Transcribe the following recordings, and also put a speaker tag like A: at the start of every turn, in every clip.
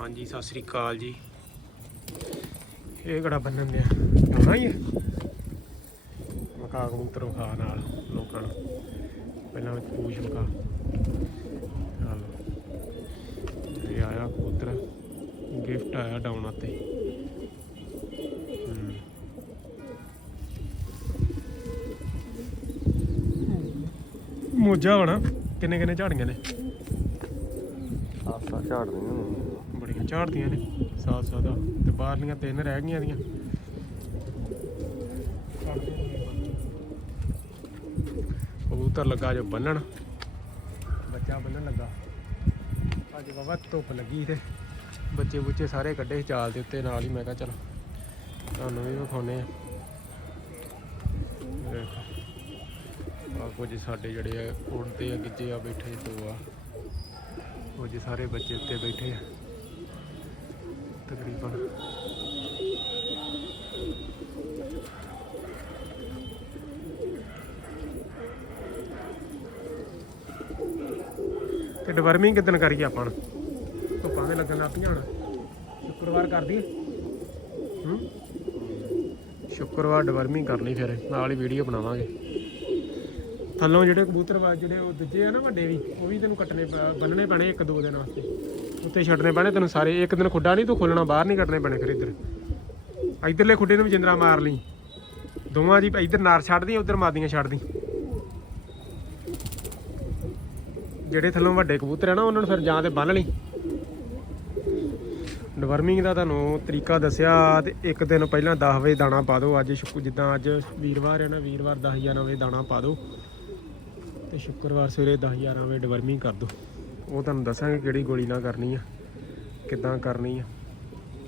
A: ਹਾਂਜੀ, ਸਤਿ ਸ੍ਰੀ ਅਕਾਲ ਜੀ। ਇਹ ਕਿਹੜਾ ਬੰਨਣ ਦਿਆ? ਆਉਣਾ ਹੀ ਹੈ ਮਕਾ ਕਬੂਤਰ ਖਾ ਨਾਲ ਲੋਕਾਂ ਨੂੰ। ਪਹਿਲਾਂ ਪੂਛ ਮਕਾ ਚਲੋ। ਇਹ ਆਇਆ ਕਬੂਤਰ। ਗਿਫਟ ਆਇਆ ਡਾਉਣਾ ਤੇ। ਮੋਜਾ ਹੋਣਾ। ਕਿੰਨੇ ਕਿੰਨੇ ਝਾੜੀਆਂ ਨੇ?
B: ਆਸਾ ਝਾੜਦੀਆਂ ਨੇ।
A: ਝਾੜਦੀਆਂ ਨੇ। ਸਾਥ ਸਾਦਾ ਤੇ ਬਾਹਰਲੀਆਂ ਤਿੰਨ ਰਹਿ ਗਈਆਂ ਦੀਆਂ ਕਬੂਤਰ ਲੱਗਾ ਜੋ ਬੰਨਣ। ਬੱਚਾ ਬੰਨਣ ਲੱਗਾ। ਅੱਜ ਬਾਬਾ ਧੁੱਪ ਲੱਗੀ ਤੇ ਬੱਚੇ ਬੁੱਚੇ ਸਾਰੇ ਕੱਢੇ ਚਾਲ ਦੇ ਉੱਤੇ, ਨਾਲ ਹੀ ਮੈਂ ਕਿਹਾ ਚਲ ਤੁਹਾਨੂੰ ਵੀ ਵਿਖਾਉਨੇ ਆ ਆ ਕੁਝ ਸਾਡੇ ਜਿਹੜੇ ਆ ਉੜਦੇ ਆ, ਗਿੱਜੇ ਆ, ਬੈਠੇ ਦੋ ਆ। ਕੁਝ ਸਾਰੇ ਬੱਚੇ ਉੱਤੇ ਬੈਠੇ ਆ। ਤਕਰੀਬਨ। ਤੇ ਡਵਰਮਿੰਗ ਕਿਦਨ ਕਰੀਏ ਆਪਾਂ ਧੁੱਪਾਂ ਦੇ ਲੱਗਣ ਲੱਗ ਪਈਆਂ ਸ਼ੁੱਕਰਵਾਰ ਕਰ ਦਈਏ। ਹੂੰ? ਸ਼ੁੱਕਰਵਾਰ ਡਵਰਮਿੰਗ ਕਰ ਲਈ ਫਿਰ। ਨਾਲ ਹੀ ਵੀਡੀਓ ਬਣਾਵਾਂਗੇ। ਥੱਲੋਂ ਜਿਹੜੇ ਕਬੂਤਰ ਵਾ ਜਿਹੜੇ ਉਹ ਦੂਜੇ ਆ ਨਾ ਵੱਡੇ ਵੀ, ਉਹ ਵੀ ਤੈਨੂੰ ਕੱਟਣੇ ਪ- ਬੰਨਣੇ ਪੈਣੇ ਇੱਕ ਦੋ ਦਿਨ ਵਾਸਤੇ। ਉੱਤੇ ਛੱਡਣੇ ਪੈਣੇ ਤੈਨੂੰ ਸਾਰੇ। ਇੱਕ ਦਿਨ ਖੁੱਡਾ ਨਹੀਂ, ਤੂੰ ਖੋਲਣਾ, ਬਾਹਰ ਨਹੀਂ ਕੱਟਣੇ ਪੈਣੇ ਫਿਰ ਇੱਧਰ। ਇੱਧਰਲੇ ਖੁੱਡੇ ਨੂੰ ਵੀ ਜਿੰਦਰਾ ਮਾਰ ਲਈ। ਦੋਵਾਂ ਜੀ ਇੱਧਰ ਨਾਰ ਛੱਡਦੀ, ਉੱਧਰ ਮਾਦੀਆਂ ਛੱਡਦੀ। ਜਿਹੜੇ ਥੱਲੋਂ ਵੱਡੇ ਕਬੂਤਰ ਆ ਨਾ, ਉਹਨਾਂ ਨੂੰ ਫਿਰ ਜਾਂ ਤੇ ਬੰਨ ਲਈ। ਡਵਰਮਿੰਗ ਦਾ ਤੁਹਾਨੂੰ ਤਰੀਕਾ ਦੱਸਿਆ ਤੇ ਇੱਕ ਦਿਨ ਪਹਿਲਾਂ 10 ਵਜੇ ਦਾਣਾ ਪਾ ਦਿਓ। ਅੱਜ ਸ਼ੁੱਕ ਜਿੱਦਾਂ ਅੱਜ ਵੀਰਵਾਰ ਹੈ ਨਾ, ਵੀਰਵਾਰ 10 11 ਵਜੇ ਦਾਣਾ ਪਾ ਦਿਓ। ਤੇ ਸ਼ੁੱਕਰਵਾਰ ਸਵੇਰੇ 10 11 ਵਜੇ ਡਵਰਮਿੰਗ ਕਰ ਦਿਓ। ਉਹ ਤੁਹਾਨੂੰ ਦੱਸਾਂਗੇ ਕਿਹੜੀ ਗੋਲੀ ਨਾਲ ਕਰਨੀ ਆ, ਕਿੱਦਾਂ ਕਰਨੀ ਆ।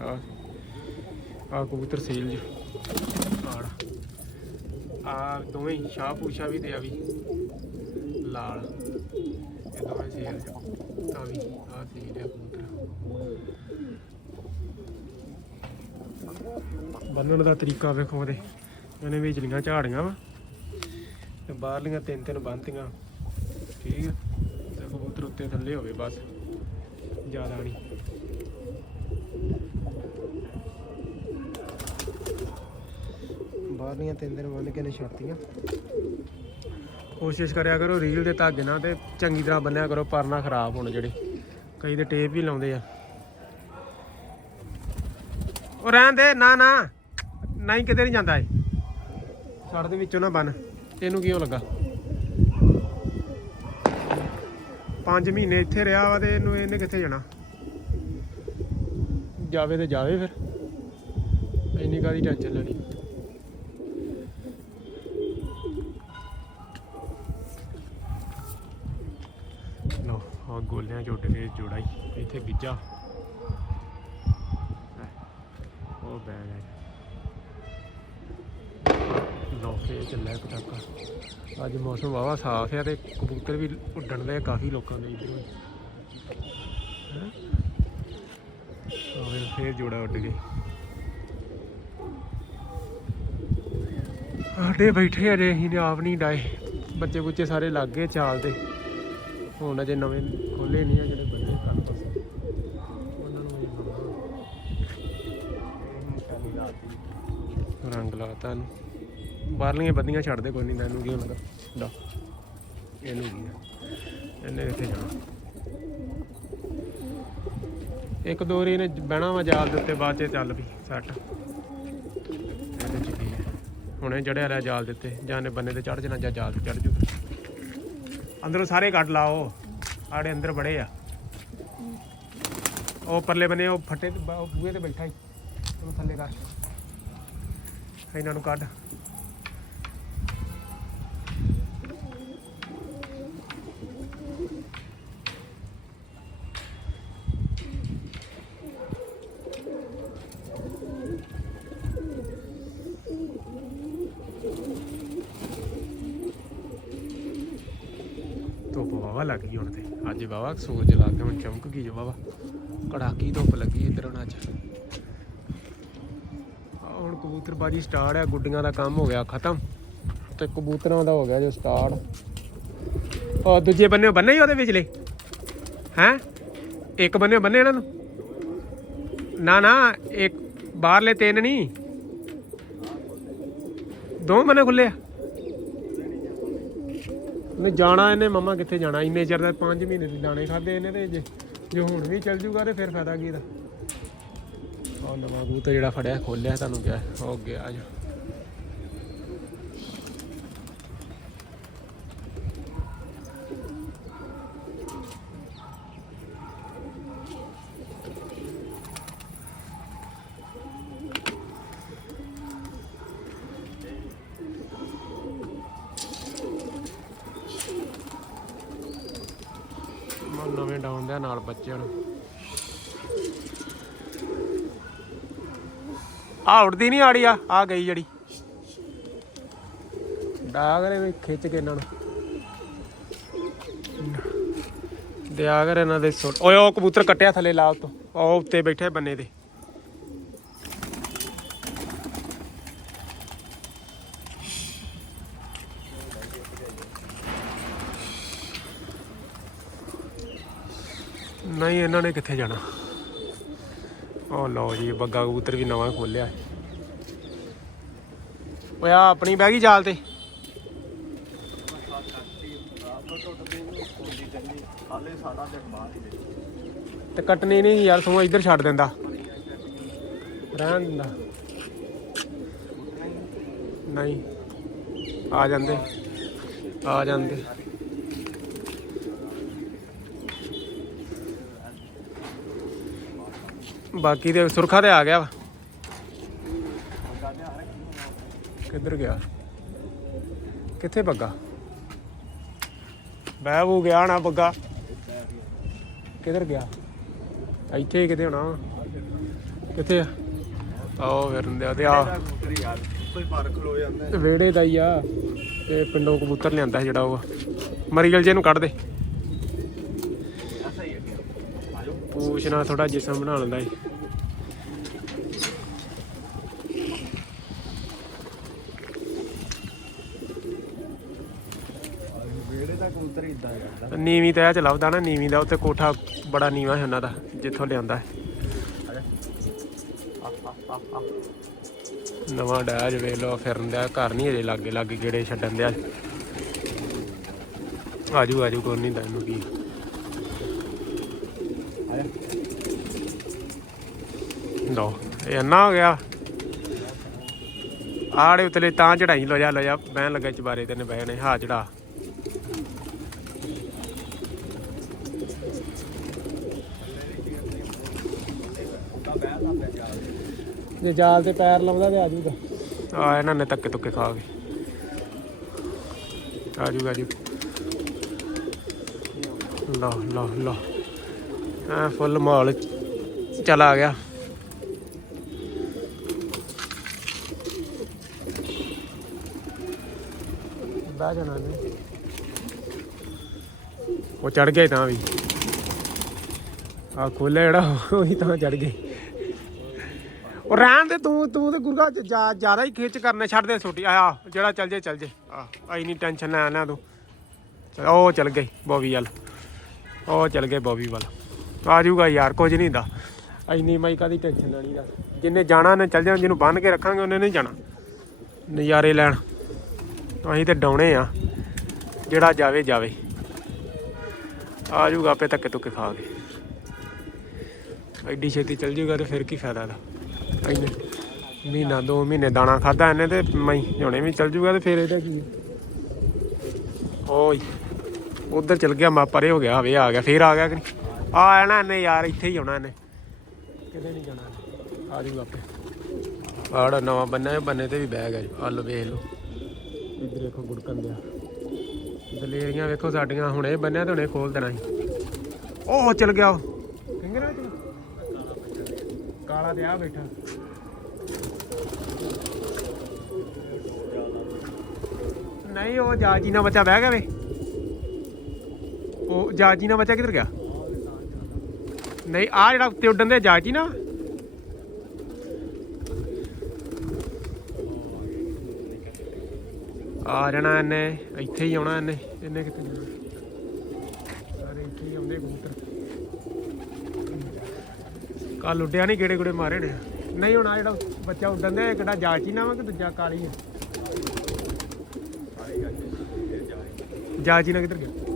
A: ਆ ਆ ਕਬੂਤਰ ਸੇਲ ਜੀ। ਆੜ ਆ ਦੋਵੇਂ ਸ਼ਾਹ ਪੂਸ਼ਾ ਵੀ ਤੇ ਆ ਵੀ। ਲਾਲ। ਇਹ ਦੋਵੇਂ ਸੇਲ ਜੀ ਤਾਂ ਵੀ, ਆ ਸੇਲ ਆ ਕਬੂਤਰ। ਬੰਨਣ ਦਾ ਤਰੀਕਾ ਵੇਖੋ ਉਹਦੇ। ਇਹਨੇ ਵਿਚਲੀਆਂ ਝਾੜੀਆਂ ਵਾ। ਤੇ ਬਾਹਰਲੀਆਂ ਤਿੰਨ ਤਿੰਨ ਬੰਨਤੀਆਂ। ਠੀਕ ਆ। ਉੱਤੇ ਥੱਲੇ ਹੋਵੇ ਬਸ ਜ਼ਿਆਦਾ ਨਹੀਂ। ਬਾਹਰਲੀਆਂ ਤਿੰਨ ਦਿਨ ਬੰਨ ਕੇ ਨੇ ਛੱਡਤੀਆਂ ਕੋਸ਼ਿਸ਼ ਕਰਿਆ ਕਰੋ ਰੀਲ ਦੇ ਧਾਗੇ ਨਾਲ ਤੇ ਚੰਗੀ ਤਰ੍ਹਾਂ ਬੰਨਿਆ ਕਰੋ ਪਰ ਨਾ ਖਰਾਬ ਹੋਣ ਜਿਹੜੇ। ਕਈ ਤੇ ਟੇਪ ਵੀ ਲਾਉਂਦੇ ਆ। ਉਹ ਰਹਿਣ ਦੇ ਨਾ ਨਾ। ਨਹੀਂ ਕਿਤੇ ਨਹੀਂ ਜਾਂਦਾ ਇਹ। ਛੱਡ ਦੇ ਵਿੱਚੋਂ ਨਾ ਬੰਨ ਇਹਨੂੰ ਕਿਉਂ ਲੱਗਾ? 5 ਮਹੀਨੇ ਇੱਥੇ ਰਿਹਾ ਵਾ ਤੇ ਇਹਨੂੰ ਇਹਨੇ ਕਿੱਥੇ ਜਾਣਾ? ਜਾਵੇ ਤੇ ਜਾਵੇ ਫਿਰ। ਇੰਨੀ ਕਾਦੀ ਟੈਨਸ਼ਨ ਲੈਣੀ। ਲੋ ਆ ਗੋਲਿਆਂ ਚ ਉੱਡ ਕੇ ਜੋੜਾ ਹੀ ਇੱਥੇ ਗਿੱਜਾ ਉਹ ਬੈਗ ਹੈ ਲੋ ਫੇ ਚੱਲਿਆ ਪਟਾਕਾ। ਅੱਜ ਮੌਸਮ ਵਾਵਾ ਸਾਫ਼ ਹੈ ਤੇ ਕਬੂਤਰ ਵੀ ਉੱਡਣ ਦੇ ਕਾਫੀ ਲੋਕਾਂ ਦੇ ਇਧਰੋਂ। ਆਵੇ ਫੇਰ ਜੋੜਾ ਉੱਡ ਗਏ। ਆਡੇ ਬੈਠੇ ਅਜੇ ਅਸੀਂ ਨੇ ਆਪ ਨਹੀਂ ਡਾਏ। ਬੱਚੇ ਬੁੱਚੇ ਸਾਰੇ ਲੱਗ ਗਏ ਚਾਲ ਤੇ। ਹੁਣ ਅਜੇ ਨਵੇਂ ਖੋਲੇ ਨਹੀਂ ਆ, ਜਿਹੜੇ ਬੱਚੇ ਕਰ ਪਾਸੇ ਉਹਨਾਂ ਨੂੰ ਅਜੇ ਰੰਗ ਲਾਤਾ ਇਹਨੂੰ। ਬਾਹਰਲੀਆਂ ਬੱਦੀਆਂ ਛੱਡਦੇ ਕੋਈ ਨਹੀਂ ਤੈਨੂੰ ਕੀ ਹੋਣਾ ਦਾ ਇਹਨੂੰ ਕੀ ਆ? ਇਹਨੇ ਇੱਥੇ ਜਾਣਾ। ਇੱਕ ਦੋ ਨੇ ਬਹਿਣਾ ਵਾ ਜਾਲ ਦੇ ਉੱਤੇ, ਬਾਅਦ ਚ ਚੱਲ ਵੀ, ਸੈੱਟ। ਇਹਦੇ ਚ ਹੁਣੇ ਜੜਿਆ ਰਿਆ ਜਾਲ ਦਿੱਤੇ ਜਾਂ ਨੇ ਬੰਨੇ ਤੇ ਚੜ ਜਾਣਾ, ਜਾਂ ਜਾਲ ਤੇ ਚੜ ਜੂ ਅੰਦਰੋਂ ਸਾਰੇ ਕੱਢ ਲਾਓ। ਆੜੇ ਅੰਦਰ ਬੜੇ ਆ। ਉਹ ਪਰਲੇ ਬੰਨੇ, ਉਹ ਫੱਟੇ ਤੇ, ਉਹ ਬੂਹੇ ਤੇ ਬੈਠਾ ਹੀ। ਉਹਨੂੰ ਥੱਲੇ ਕਰ ਇਹਨਾਂ ਨੂੰ ਕੱਢ। ਧੁੱਪ ਵਾਵਾ ਲੱਗ ਗਈ ਹੁਣ ਤੇ। ਅੱਜ ਵਾਵਾ ਸੂਰਜ ਲੱਗ ਗਿਆ ਹੁਣ ਚਮਕ ਗਈ ਵਾਵਾ ਕੜਾਕੀ ਧੁੱਪ ਲੱਗੀ ਇੱਧਰ ਹੁਣ ਅੱਜ ਹੁਣ ਕਬੂਤਰਬਾਜੀ ਸਟਾਰਟ ਹੈ ਗੁੱਡੀਆਂ ਦਾ ਕੰਮ ਹੋ ਗਿਆ, ਖਤਮ। ਤੇ ਕਬੂਤਰਾਂ ਦਾ ਹੋ ਗਿਆ ਜੋ ਸਟਾਰਟ। ਉਹ ਦੂਜੇ ਬੰਨੇ ਬੰਨੇ ਹੀ ਉਹਦੇ ਵਿਚਲੇ। ਹੈ? ਇੱਕ ਬੰਨੇ ਬੰਨੇ ਇਹਨਾਂ ਨੂੰ। ਨਾ ਨਾ, ਇੱਕ ਬਾਹਰਲੇ ਤਿੰਨ ਨਹੀਂ। ਦੋ ਬੰਨੇ ਖੁੱਲੇ ਆ। ਨੇ ਜਾਣਾ ਇਹਨੇ, ਮਮਾ ਕਿੱਥੇ ਜਾਣਾ? ਇੰਨੇ ਚਿਰ ਦਾ 5 ਮਹੀਨੇ ਦੇ ਦਾਣੇ ਖਾਦੇ ਇਹਨੇ ਤੇ ਜੇ ਜੇ ਹੁਣ ਵੀ ਚੱਲ ਜੂਗਾ ਤੇ ਫਿਰ ਫਾਇਦਾ ਕੀ ਦਾ ਆਹ ਨਵਾਂ ਕਬੂਤਰ ਜਿਹੜਾ ਫੜਿਆ ਖੋਲਿਆ ਤੁਹਾਨੂੰ ਕਿਹਾ। ਹੋ ਗਿਆ ਆ ਜਾ ਮੈਂ ਨਵੇਂ ਡਾਉਣ ਦੇ ਨਾਲ ਬੱਚਿਆਂ ਨੂੰ। ਆ ਉੜਦੀ ਨਹੀਂ ਆੜੀ ਆ ਆ ਗਈ ਜਿਹੜੀ। ਡਾਇਆ ਕਰੇ ਵੀ ਖਿੱਚ ਕੇ ਇਹਨਾਂ ਨੂੰ। ਦਿਆ ਕਰ ਇਹਨਾਂ ਦੇ ਸੁੱਟ ਓਏ, ਉਹ ਕਬੂਤਰ ਕੱਟਿਆ ਥੱਲੇ ਲਾ ਉਤੋਂ ਉਹ ਉੱਤੇ ਬੈਠੇ ਬੰਨੇ ਦੇ। ਨਹੀਂ ਇਹਨਾਂ ਨੇ ਕਿੱਥੇ ਜਾਣਾ? ਉਹ ਲਓ ਜੀ, ਬੱਗਾ ਕਬੂਤਰ ਵੀ ਨਵਾਂ ਖੋਲਿਆ ਓਏ ਆ ਆਪਣੀ ਬਹਿ ਗਈ ਜਾਲ ਤੇ।
B: ਤੇ
A: ਕੱਟਣੀ ਨਹੀਂ ਯਾਰ ਤੂੰ ਇੱਧਰ ਛੱਡ ਦਿੰਦਾ। ਰਹਿਣ ਦਿੰਦਾ। ਨਹੀਂ, ਆ ਜਾਂਦੇ ਆ ਜਾਂਦੇ। ਬਾਕੀ ਤੇ ਸੁਰਖਾ ਤੇ ਆ ਗਿਆ ਵਾ। ਕਿੱਧਰ ਗਿਆ? ਕਿੱਥੇ ਬੱਗਾ? ਬਹਿ ਬੂ ਗਿਆ ਨਾ ਬੱਗਾ। ਕਿੱਧਰ ਗਿਆ? ਇੱਥੇ ਹੀ ਕਿਤੇ ਹੋਣਾ ਵਾ। ਕਿੱਥੇ ਆ? ਆਓ ਫਿਰਦੇ ਆ ਤੇ ਆ।
B: ਕੋਈ ਪਾਰਕ ਲੋ ਜਾਂਦਾ
A: ਵਿਹੜੇ ਦਾ ਹੀ ਆ। ਤੇ ਪਿੰਡੋਂ ਕਬੂਤਰ ਲਿਆਂਦਾ ਜਿਹੜਾ ਉਹ। ਮਰੀਗਲ ਜੇ ਨੂੰ ਕੱਢ ਦੇ
B: ਐਸਾ ਹੀ ਹੈ ਆਜੋ
A: ਪੂਛ ਨਾਲ ਥੋੜਾ ਜਿਸਮ ਬਣਾ ਲੈਂਦਾ
B: ਏ।
A: ਨੀਵੀਂ ਤੇ ਚ ਲੱਭਦਾ ਨਾ, ਨੀਵੀਂ ਦਾ ਉੱਤੇ ਕੋਠਾ ਬੜਾ ਨੀਵਾ ਹੈ ਉਹਨਾਂ ਦਾ, ਜਿੱਥੋਂ ਲਿਆਂਦਾ ਨਵਾਂ ਡਾਜ ਵੇਖ ਲੋ ਫਿਰਨ ਦਿਆ ਘਰ ਨਹੀਂ ਅਜੇ ਲਾਗੇ ਲਾਗੇ ਗੇੜੇ ਛੱਡਣ ਦਿਆ ਆਜੂ ਆਜੂ ਕੋਈ ਨਹੀਂ ਦਾ ਇਹਨੂੰ ਕੀ।
B: ਆਜਾ
A: ਲੋ ਇਹ ਅੰਨਾ ਹੋ ਗਿਆ। ਆੜੇ ਉਤਲੇ ਤਾਂ ਚੜਾਈ ਲੋ ਜਾ ਲੋ ਜਾ ਬਹਿਣ ਲੱਗਾ ਚਬਾਰੇ ਤੇ ਨੇ ਬਹਿਣੇ ਹਾਂ ਚੜਾ।
B: ਜਾ
A: ਜੇ ਜਾਲ ਤੇ ਪੈਰ ਲਾਉਂਦਾ ਤੇ ਆਜੂਗਾ। ਆ ਇਹਨਾਂ ਨੇ ਧੱਕੇ ਧੁੱਕੇ ਖਾ ਕੇ ਆਜੂਗਾ ਆਜੂ। ਲੋ ਲੋ ਲੋ ਆ ਫੁੱਲ ਮਾਹੌਲ ਚਲਾ ਗਿਆ। ਬਹਿ ਜਾਣਾ ਨੇ ਉਹ ਚੜ ਗਏ ਤਾਂ ਵੀ। ਆ ਖੋਲੇ ਜਿਹੜਾ ਉਹ ਤਾਂ ਚੜ ਗਏ। ਉਹ ਰਹਿਣ ਦੇ ਤੂੰ ਤੂੰ ਤੇ ਗੁਰਗਾ ਜ਼ਿਆਦਾ ਹੀ ਖਿੱਚ ਕਰਨੇ ਛੱਡ ਦੇ ਛੋਟੀ। ਆ ਜਿਹੜਾ ਚੱਲ ਜੇ ਚੱਲ ਜੇ। ਆ ਆਈ ਨਹੀਂ ਟੈਨਸ਼ਨ ਲੈ ਨਾ ਤੂੰ। ਉਹ ਚੱਲ ਗਈ ਬੋਬੀ ਵੱਲ। ਉਹ ਚੱਲ ਗਏ ਬੋਬੀ ਵੱਲ। ਆ ਜਾਊਗਾ ਯਾਰ, ਕੁਝ ਨਹੀਂ ਦਾ ਇੰਨੀ ਮਾਈ ਕਾਦੀ ਟੈਨਸ਼ਨ ਲੈਣੀ ਦਾ ਜਿੰਨੇ ਜਾਣਾ ਨੇ, ਚੱਲ ਜਾਣਾ, ਜਿਹਨੂੰ ਬੰਨ ਕੇ ਰੱਖਾਂਗੇ, ਉਹਨੇ ਨਹੀਂ ਜਾਣਾ। ਨਜ਼ਾਰੇ ਲੈਣ। ਅਸੀਂ ਤੇ ਡਾਉਣੇ ਆ। ਜਿਹੜਾ ਜਾਵੇ ਜਾਵੇ। ਆ ਜਾਊਗਾ ਆਪੇ ਧੱਕੇ ਧੁੱਕੇ ਖਾ ਕੇ। ਐਡੀ ਛੇਤੀ ਚੱਲ ਜੂਗਾ ਤੇ ਫਿਰ ਕੀ ਫਾਇਦਾ ਦਾ ਇਹਨੇ ਮਹੀਨਾ, ਦੋ ਮਹੀਨੇ ਦਾਣਾ ਖਾਦਾ ਇਹਨੇ ਤੇ ਮੈਂ ਹੁਣੇ ਵੀ ਚੱਲ ਜੂਗਾ ਤੇ ਫਿਰ ਇਹਦਾ ਕੀ? ਓਏ, ਉਧਰ ਚਲ ਗਿਆ, ਮਾ ਪਰੇ ਹੋ ਗਿਆ ਹਵੇ ਆ ਗਿਆ, ਫੇਰ ਆ ਗਿਆ ਕਿ ਨਹੀਂ? ਆ ਆਣਾ ਇਹਨੇ ਯਾਰ, ਇੱਥੇ ਹੀ ਆਉਣਾ ਇਹਨੇ। ਕਿਤੇ ਨਹੀਂ ਜਾਣਾ ਇਹਨੇ। ਆ ਜੂਗਾ ਆਪੇ। ਆੜਾ ਨਵਾਂ ਬੰਨਾ ਇਹ ਬੰਨੇ ਤੇ ਵੀ ਬੈਗ ਹੈ ਆ ਲੋ ਵੇਖ ਲੋ ਇੱਧਰ ਦੇਖੋ ਗੁੜਕਣ ਦਿਆ। ਦਲੇਰੀਆਂ ਵੇਖੋ ਸਾਡੀਆਂ, ਹੁਣੇ ਬੰਨਿਆ ਤੇ ਹੁਣੇ ਖੋਲ ਦੇਣਾ ਸੀ। ਉਹ ਚਲ ਗਿਆ ਉਹ। ਕਿੰਗਰਾ ਚ ਕਾਲਾ ਤੇ ਆ ਬੈਠਾ। ਨਹੀਂ, ਉਹ ਜਾਜੀ ਨਾਲ ਬੱਚਾ ਬਹਿ ਗਿਆ ਵੇ। ਉਹ ਜਾਜੀ ਨਾਲ ਬੱਚਾ ਕਿੱਧਰ ਗਿਆ? ਨਹੀਂ ਆ ਜਿਹੜਾ ਉੱਤੇ ਉੱਡਣ ਦੇ ਜਾਜੀ ਨਾ। ਆ ਜਾਣਾ ਇਹਨੇ, ਇੱਥੇ ਹੀ ਆਉਣਾ ਇਹਨੇ ਇਹਨੇ ਕਿੱਥੇ ਜਾਣਾ? ਸਾਰੇ ਇੱਥੇ ਹੀ ਆਉਂਦੇ ਕਬੂਤਰ। ਕੱਲ ਉੱਡਿਆ ਨਹੀਂ ਗੇੜੇ ਗੁੜੇ ਮਾਰੇ ਨੇ। ਨਹੀਂ, ਹੁਣ ਆ ਜਿਹੜਾ ਬੱਚਾ ਉੱਡਣ ਦੇ ਕਿਹੜਾ ਜਾਚੀ ਨਾ ਵਾ ਕਿ ਦੂਜਾ ਕਾਲੀ ਆ?
B: ਸਾਰੀ
A: ਨਾ ਕਿੱਧਰ ਗਿਆ?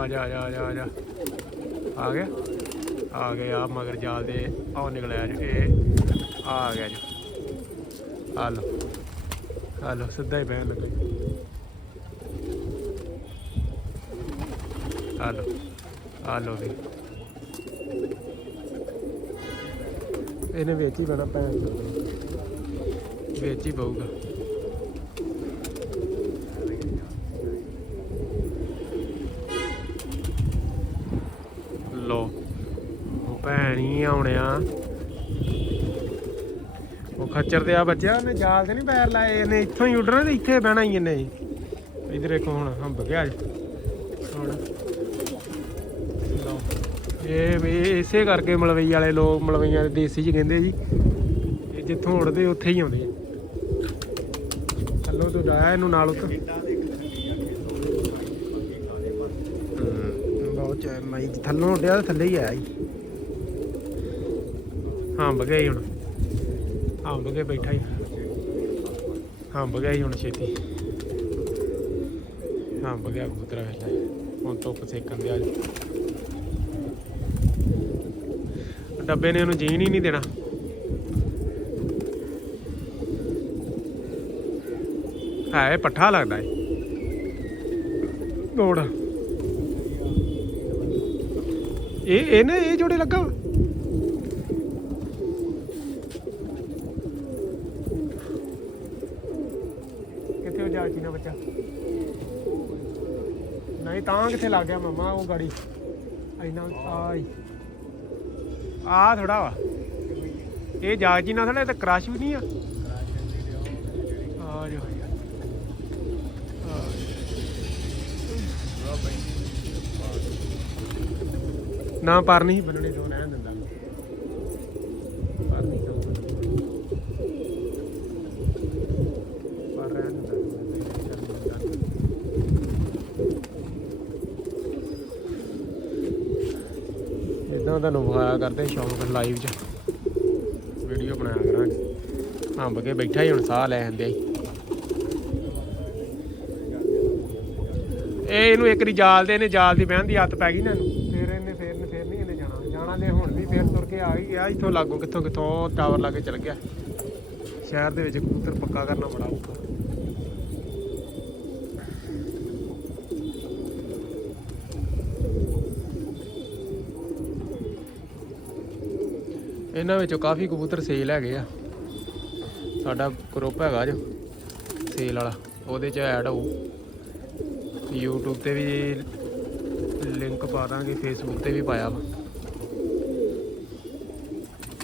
A: ਆ ਜਾ ਆ ਜਾ ਆ ਜਾ ਆ ਜਾ। ਆ ਗਿਆ? ਆ ਗਿਆ, ਆ ਮਗਰ ਜਾਲ ਦੇ, ਆਹ ਨਿਕਲਿਆ ਜੀ ਇਹ। ਆ ਗਿਆ ਜੀ। ਆ ਲੋ ਆ ਲੋ ਸਿੱਧਾ ਹੀ ਬਹਿਣ ਲੱਗਾ। ਆ ਲੋ ਆ ਲੋ ਵੀ। ਇਹਨੇ ਵੇਚੀ ਹੀ ਬਣਾ ਪੈਣ ਵਿੱਚ ਹੀ ਪਊਗਾ। ਭੈਣੀ ਆਉਣਿਆ ਉਹ ਖੱਚਰ ਤੇ ਆ ਬੱਚਿਆ, ਉਹਨੇ ਜਾਲ ਤੇ ਨਹੀਂ ਪੈਰ ਲਾਏ, ਇਹਨੇ ਇੱਥੋਂ ਹੀ ਉੱਡਣਾ ਤੇ ਇੱਥੇ ਬਹਿਣਾ ਹੀ ਇਹਨੇ। ਇਧਰ ਦੇਖੋ ਹੁਣ, ਹੰਬ ਗਿਆ ਹੁਣ। ਇਹ ਇਸੇ ਕਰਕੇ ਮਲਵਈ ਵਾਲੇ ਲੋਕ ਮਲਵਈਆਂ ਦੇ ਦੇਸੀ ਚ ਕਹਿੰਦੇ ਜੀ। ਇਹ ਜਿੱਥੋਂ ਉੱਡਦੇ, ਉੱਥੇ ਹੀ ਆਉਂਦੇ ਆ। ਥੱਲੋਂ ਤੋਂ ਡਾਇਆ ਇਹਨੂੰ ਨਾਲ ਉੱਤ। ਬਹੁਤ ਚੈ ਥੱਲੋਂ ਉੱਡਿਆ ਤਾਂ ਥੱਲੇ ਹੀ ਆਇਆ ਜੀ। ਹੰਬ ਗਿਆ ਹੀ ਹੁਣ। ਹੰਬ ਕੇ ਬੈਠਾ ਹੀ। ਹੰਬ ਗਿਆ ਹੀ ਹੁਣ ਛੇਤੀ। ਹੰਬ ਗਿਆ ਕਬੂਤਰਾ ਵੇਖ ਹੁਣ ਧੁੱਪ ਸੇਕਣ ਦਿਆ ਜੀ ਡੱਬੇ ਨੇ ਉਹਨੂੰ ਜੀਣ ਹੀ ਨਹੀਂ ਦੇਣਾ। ਹੈ ਇਹ ਪੱਠਾ ਲੱਗਦਾ ਏ। ਗੋੜ ਇਹ, ਇਹਨੇ ਇਹ ਜੋੜੇ ਲੱਗਾ ਵਾ? ਕਿੱਥੇ ਬੱਚਾ। ਨਹੀਂ ਤਾਂ ਕਿੱਥੇ ਲੱਗ ਗਿਆ ਮਮਾ ਉਹ ਗਾੜੀ। ਇੰਨਾ ਆਈ। ਆ ਥੋੜਾ ਵਾ। ਇਹ ਜਾ ਚੀਨਾ ਥੋੜਾ ਇਹ ਕ੍ਰਸ਼ ਵੀ ਨਹੀਂ ਆ। ਆ ਜਾ ਨਾ ਪਰ ਨਹੀਂ ਬੰਨਣੇ ਤੋਂ ਰਹਿਣ ਦਿੰਦਾ ਪਰ ਨਹੀਂ ਤੋਂ ਪਰ ਰਹਿਣ ਇਦਾਂ ਤੁਹਾਨੂੰ ਵਿਖਾਇਆ ਕਰਦੇ ਸ਼ੌਂਕ ਲਾਈਵ 'ਚ। ਵੀਡੀਓ ਬਣਾਇਆ ਕਰਾਂਗੇ। ਹੰਬ ਕੇ ਬੈਠਾ ਹੀ ਹੁਣ ਸਾਹ ਲੈ ਜਾਂਦੇ ਇਹ ਇਹਨੂੰ ਇੱਕ ਦੀ ਜਾਲ ਦੇ, ਇਹਨੇ ਜਾਲ ਦੀ ਬਹਿਣ ਦੀ ਹੱਤ ਪੈ ਗਈ ਨਾ ਇਹਨੂੰ। ਫਿਰ ਇਹਨੇ, ਫਿਰ ਨੇ ਫਿਰ ਨਹੀਂ ਇਹਨੇ ਜਾਣਾ। ਜਾਣਾ ਦੇ ਹੁਣ ਵੀ, ਫਿਰ ਤੁਰ ਕੇ ਆ ਹੀ ਗਿਆ ਇੱਥੋਂ ਲਾਗੋ ਕਿੱਥੋਂ ਕਿੱਥੋਂ ਟਾਵਰ ਲਾ ਕੇ ਚਲ ਗਿਆ। ਸ਼ਹਿਰ ਦੇ ਵਿੱਚ ਕਬੂਤਰ ਪੱਕਾ ਕਰਨਾ ਬੜਾ ਔਖਾ। ਇਹਨਾਂ ਵਿੱਚੋਂ ਕਾਫੀ ਕਬੂਤਰ ਸੇਲ ਹੈਗੇ ਆ। ਸਾਡਾ ਗਰੁੱਪ ਹੈਗਾ ਜੋ, ਸੇਲ ਵਾਲਾ। ਉਹਦੇ ਚ ਐਡ ਹੋਊ। YouTube ਤੇ ਵੀ ਲਿੰਕ ਪਾ ਦਾਂਗੇ, Facebook ਤੇ ਵੀ ਪਾਇਆ ਵਾ।